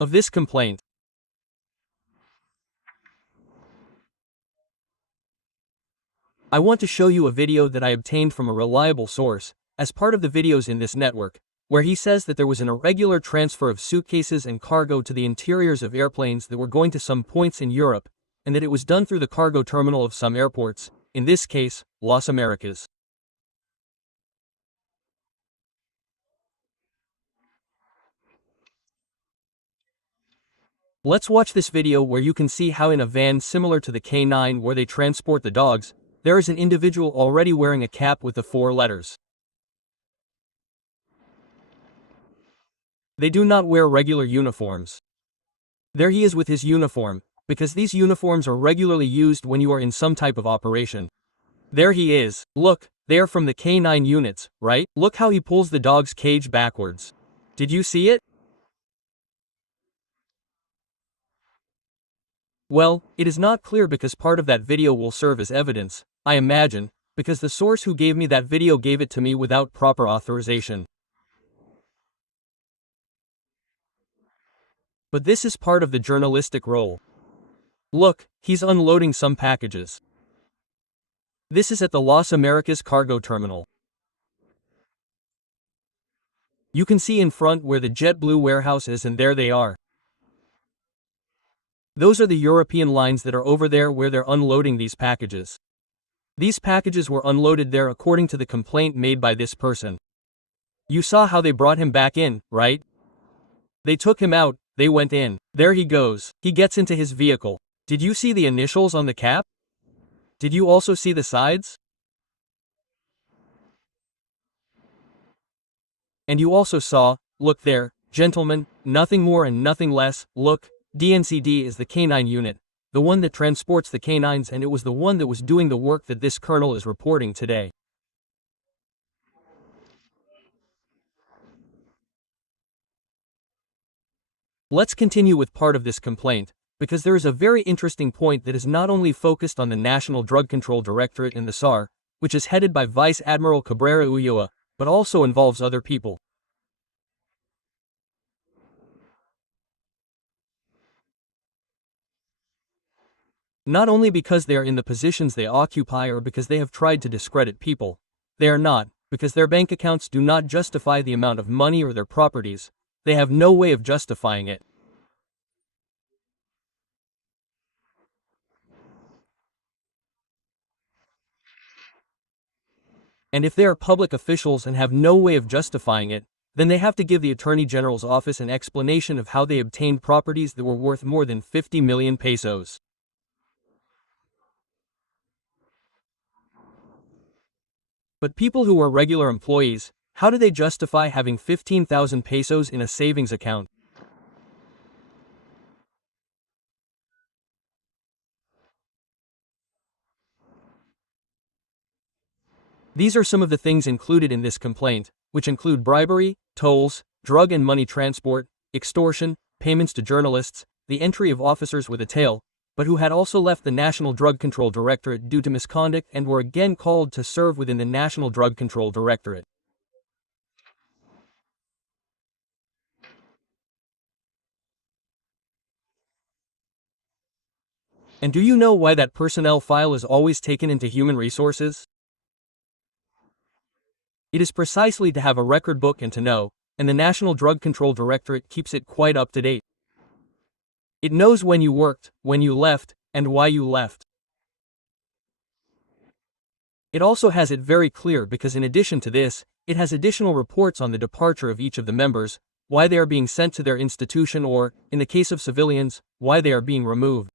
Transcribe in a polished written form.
of this complaint. I want to show you a video that I obtained from a reliable source, as part of the videos in this network, where he says that there was an irregular transfer of suitcases and cargo to the interiors of airplanes that were going to some points in Europe, and that it was done through the cargo terminal of some airports, in this case, Las Americas. Let's watch this video where you can see how in a van similar to the K9 where they transport the dogs, there is an individual already wearing a cap with the 4 letters. They do not wear regular uniforms. There he is with his uniform, because these uniforms are regularly used when you are in some type of operation. There he is. Look, they are from the K9 units, right? Look how he pulls the dog's cage backwards. Did you see it? Well, it is not clear because part of that video will serve as evidence, I imagine, because the source who gave me that video gave it to me without proper authorization. But this is part of the journalistic role. Look, he's unloading some packages. This is at the Las Americas cargo terminal. You can see in front where the JetBlue warehouse is, and there they are. Those are the European lines that are over there where they're unloading these packages. These packages were unloaded there according to the complaint made by this person. You saw how they brought him back in, right? They took him out, they went in. There he goes. He gets into his vehicle. Did you see the initials on the cap? Did you also see the sides? And you also saw, look there, gentlemen, nothing more and nothing less, look, Dncd is the K9 unit, the one that transports the K9s, and it was the one that was doing the work that this colonel is reporting today. Let's continue with part of this complaint, because there is a very interesting point that is not only focused on the National Drug Control Directorate and the SAR, which is headed by Vice Admiral Cabrera Ulloa, but also involves other people. Not only because they are in the positions they occupy or because they have tried to discredit people. They are not, because their bank accounts do not justify the amount of money or their properties. They have no way of justifying it. And if they are public officials and have no way of justifying it, then they have to give the Attorney General's office an explanation of how they obtained properties that were worth more than 50 million pesos. But people who are regular employees, how do they justify having 15,000 pesos in a savings account? These are some of the things included in this complaint, which include bribery, tolls, drug and money transport, extortion, payments to journalists, the entry of officers with a tail, but who had also left the National Drug Control Directorate due to misconduct and were again called to serve within the National Drug Control Directorate. And do you know why that personnel file is always taken into human resources? It is precisely to have a record book and to know, and the National Drug Control Directorate keeps it quite up to date. It knows when you worked, when you left, and why you left. It also has it very clear because in addition to this, it has additional reports on the departure of each of the members, why they are being sent to their institution or, in the case of civilians, why they are being removed.